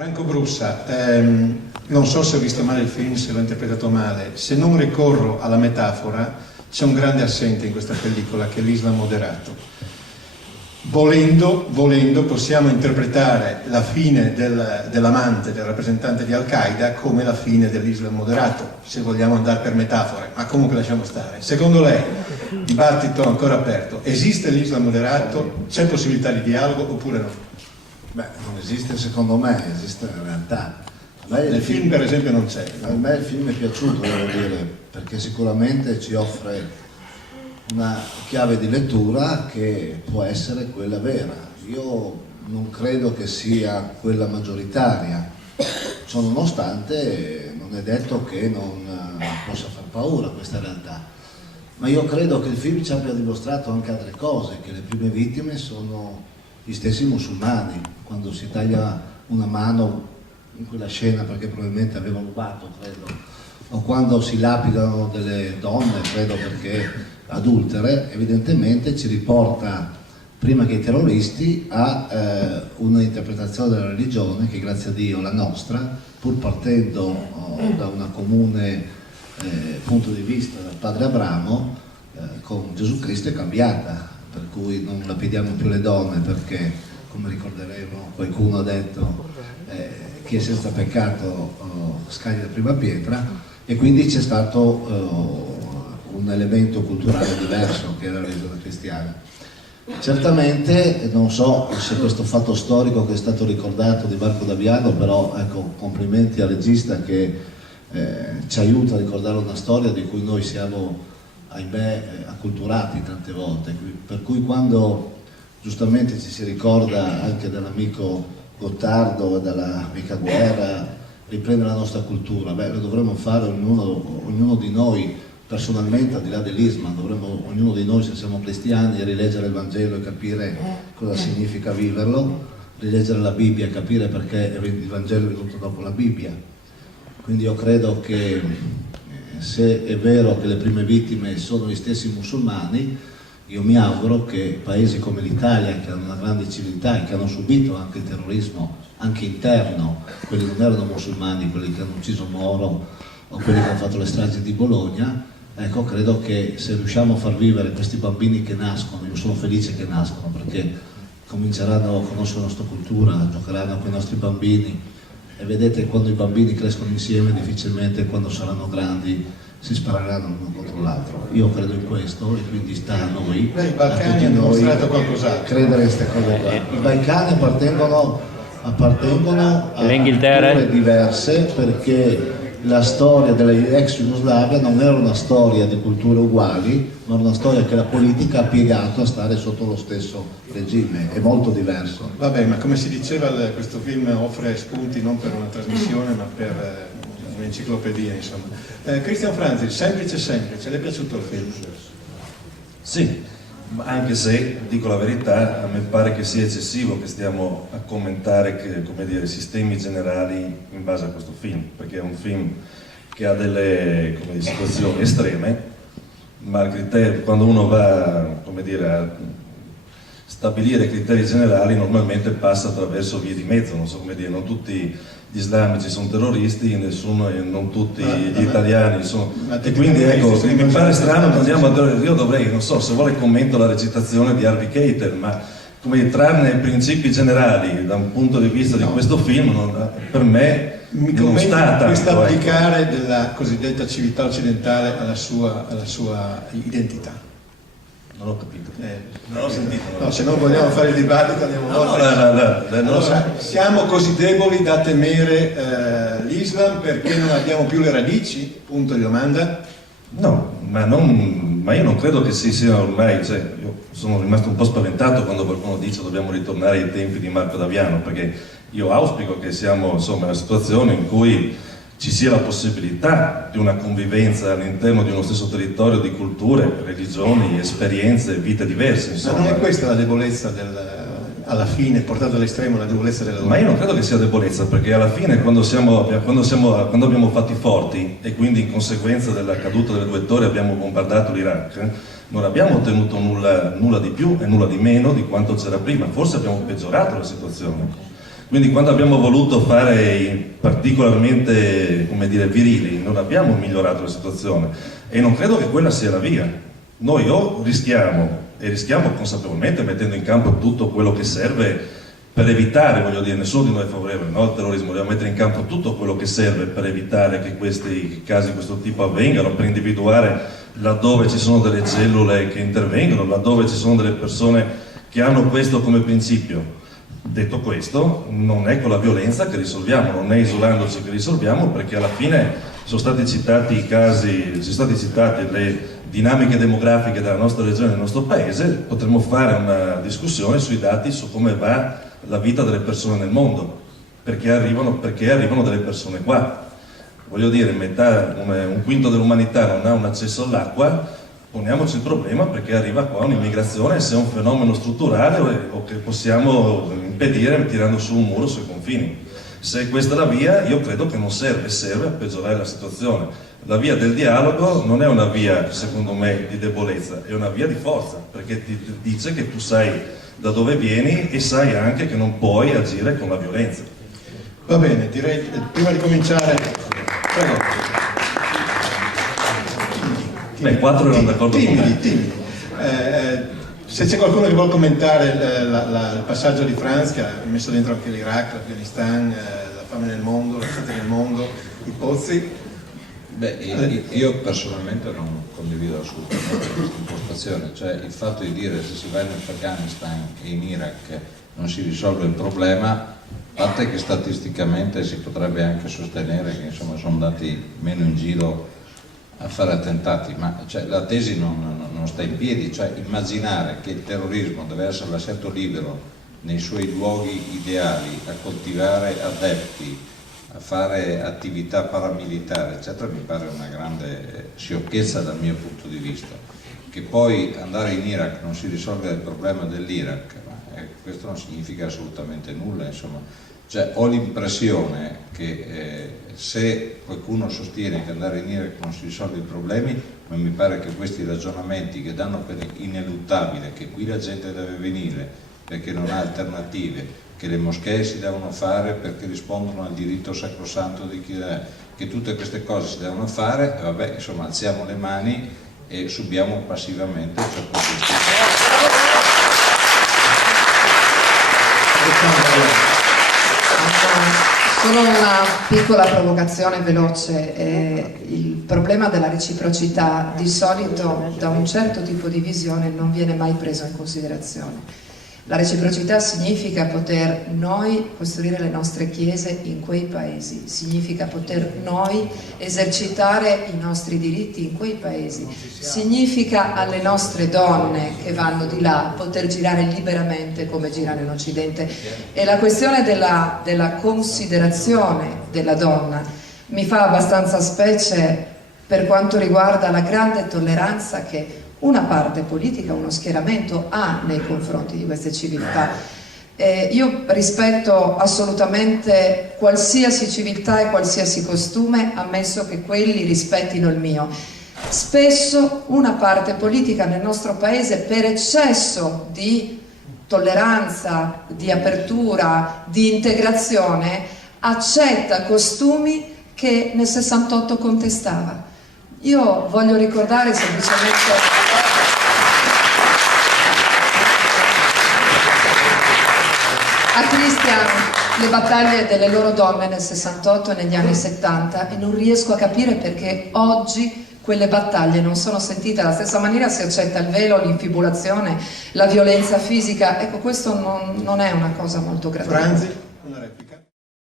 Franco Brussa, non so se ho visto male il film, se l'ho interpretato male. Se non ricorro alla metafora, c'è un grande assente in questa pellicola, che è l'Islam moderato. Volendo, possiamo interpretare la fine dell'amante, del rappresentante di Al-Qaeda, come la fine dell'Islam moderato, se vogliamo andare per metafore, ma comunque lasciamo stare. Secondo lei, dibattito ancora aperto, esiste l'Islam moderato? C'è possibilità di dialogo oppure no? Beh, non esiste secondo me, esiste in realtà. Nel film per esempio non c'è. A me il film è piaciuto, devo dire, perché sicuramente ci offre una chiave di lettura che può essere quella vera. Io non credo che sia quella maggioritaria, ciò nonostante non è detto che non possa far paura questa realtà, ma io credo che il film ci abbia dimostrato anche altre cose, che le prime vittime sono gli stessi musulmani, quando si taglia una mano in quella scena perché probabilmente avevano rubato, credo, o quando si lapidano delle donne, credo perché adultere, evidentemente ci riporta prima che i terroristi a una interpretazione della religione che, grazie a Dio, la nostra, pur partendo da una comune punto di vista del padre Abramo, con Gesù Cristo è cambiata, per cui non lapidiamo più le donne perché, come ricorderemo, qualcuno ha detto chi è senza peccato scagli la prima pietra, e quindi c'è stato un elemento culturale diverso che era la religione cristiana. Certamente non so se questo fatto storico che è stato ricordato di Marco Daviano, però ecco, complimenti al regista che ci aiuta a ricordare una storia di cui noi siamo, ahimè, acculturati tante volte, per cui quando giustamente ci si ricorda anche dell'amico Gottardo e dell'amica Guerra, riprende la nostra cultura, beh, lo dovremmo fare ognuno di noi personalmente, al di là dell'Islam. Dovremmo, ognuno di noi, se siamo cristiani, rileggere il Vangelo e capire cosa significa viverlo, rileggere la Bibbia e capire perché il Vangelo è venuto dopo la Bibbia. Quindi io credo che se è vero che le prime vittime sono gli stessi musulmani, io mi auguro che paesi come l'Italia, che hanno una grande civiltà e che hanno subito anche il terrorismo, anche interno, quelli non erano musulmani, quelli che hanno ucciso Moro o quelli che hanno fatto le stragi di Bologna, ecco, credo che se riusciamo a far vivere questi bambini che nascono, io sono felice che nascono perché cominceranno a conoscere la nostra cultura, giocheranno con i nostri bambini, e vedete, quando i bambini crescono insieme, difficilmente quando saranno grandi si spareranno l'uno contro l'altro. Io credo in questo e quindi sta a noi, I Balcani hanno dimostrato qualcos'altro. Credere in queste cose qua. I Balcani appartengono a l'Inghilterra culture diverse, perché la storia dell'ex Jugoslavia non era una storia di culture uguali, ma una storia che la politica ha piegato a stare sotto lo stesso regime, è molto diverso. Vabbè, ma come si diceva, questo film offre spunti non per una trasmissione ma per un'enciclopedia, insomma. Cristian Franzi, semplice, le è piaciuto il film? Sì, anche se, dico la verità, a me pare che sia eccessivo che stiamo a commentare sistemi generali in base a questo film, perché è un film che ha delle situazioni estreme, ma quando uno va a stabilire criteri generali normalmente passa attraverso vie di mezzo, non so come dire, non tutti gli islamici sono terroristi, non tutti gli italiani sono, e quindi ecco, mi pare strano che andiamo io dovrei, non so, se vuole commento la recitazione di Harvey Keitel, ma come trarne principi generali da un punto di vista di questo film, per me non sta tanto. Questo applicare della cosiddetta civiltà occidentale alla sua identità. Non ho capito. Non ho sentito. No, se non vogliamo fare il dibattito andiamo avanti. Allora, siamo così deboli da temere l'Islam perché non abbiamo più le radici? Punto di domanda. No, ma io non credo che si sia ormai, io sono rimasto un po' spaventato quando qualcuno dice dobbiamo ritornare ai tempi di Marco Daviano, perché io auspico che siamo in una situazione in cui ci sia la possibilità di una convivenza all'interno di uno stesso territorio di culture, religioni, esperienze, vite diverse, insomma. Ma non è questa la debolezza alla fine, portata all'estremo, la debolezza della donna? Ma io non credo che sia debolezza, perché alla fine quando abbiamo fatti forti e quindi in conseguenza della caduta delle 2 torri abbiamo bombardato l'Iraq, non abbiamo ottenuto nulla di più e nulla di meno di quanto c'era prima, forse abbiamo peggiorato la situazione. Quindi quando abbiamo voluto fare particolarmente, come dire, virili, non abbiamo migliorato la situazione e non credo che quella sia la via. Noi o rischiamo, e rischiamo consapevolmente mettendo in campo tutto quello che serve per evitare, voglio dire, nessuno di noi è favorevole al terrorismo, dobbiamo mettere in campo tutto quello che serve per evitare che questi casi di questo tipo avvengano, per individuare laddove ci sono delle cellule che intervengono, laddove ci sono delle persone che hanno questo come principio. Detto questo, non è con la violenza che risolviamo, non è isolandoci che risolviamo, perché alla fine sono stati citati i casi, sono state citate le dinamiche demografiche della nostra regione e del nostro paese. Potremmo fare una discussione sui dati su come va la vita delle persone nel mondo, perché arrivano delle persone qua. Voglio dire, un quinto dell'umanità non ha un accesso all'acqua, poniamoci il problema perché arriva qua un'immigrazione, se è un fenomeno strutturale o che possiamo impedire tirando su un muro sui confini. Se questa è la via, io credo che non serve a peggiorare la situazione. La via del dialogo non è una via, secondo me, di debolezza, è una via di forza, perché ti dice che tu sai da dove vieni e sai anche che non puoi agire con la violenza. Va bene, direi prima di cominciare... Prego. Beh, 4 erano d'accordo con me. Timidi. Se c'è qualcuno che vuole commentare il passaggio di Franz, che ha messo dentro anche l'Iraq, l'Afghanistan, la fame nel mondo, la fame nel mondo, i pozzi. Beh, io personalmente non condivido assolutamente questa impostazione, cioè il fatto di dire se si va in Afghanistan e in Iraq non si risolve il problema, a parte che statisticamente si potrebbe anche sostenere che insomma sono andati meno in giro a fare attentati, ma cioè, la tesi non sta in piedi, cioè immaginare che il terrorismo deve essere lasciato libero nei suoi luoghi ideali, a coltivare adepti, a fare attività paramilitare, eccetera, mi pare una grande sciocchezza dal mio punto di vista. Che poi andare in Iraq non si risolve il problema dell'Iraq, ma questo non significa assolutamente nulla, insomma. Cioè, ho l'impressione che se qualcuno sostiene che andare in Iraq non si risolve i problemi, ma mi pare che questi ragionamenti che danno per ineluttabile che qui la gente deve venire perché non ha alternative, che le moschee si devono fare perché rispondono al diritto sacrosanto di chi è, che tutte queste cose si devono fare, e vabbè, insomma, alziamo le mani e subiamo passivamente ciò che Solo una piccola provocazione veloce. Il problema della reciprocità di solito da un certo tipo di visione non viene mai preso in considerazione. La reciprocità significa poter noi costruire le nostre chiese in quei paesi, significa poter noi esercitare i nostri diritti in quei paesi, significa alle nostre donne che vanno di là poter girare liberamente come girano in Occidente. E la questione della considerazione della donna mi fa abbastanza specie per quanto riguarda la grande tolleranza che una parte politica, uno schieramento ha nei confronti di queste civiltà. Io rispetto assolutamente qualsiasi civiltà e qualsiasi costume, ammesso che quelli rispettino il mio. Spesso una parte politica nel nostro paese, per eccesso di tolleranza, di apertura, di integrazione, accetta costumi che nel 68 contestava. Io voglio ricordare semplicemente a Christian le battaglie delle loro donne nel 68 e negli anni 70 e non riesco a capire perché oggi quelle battaglie non sono sentite alla stessa maniera. Si accetta il velo, l'infibulazione, la violenza fisica. Ecco, questo non è una cosa molto gradevole. Franzi, una replica.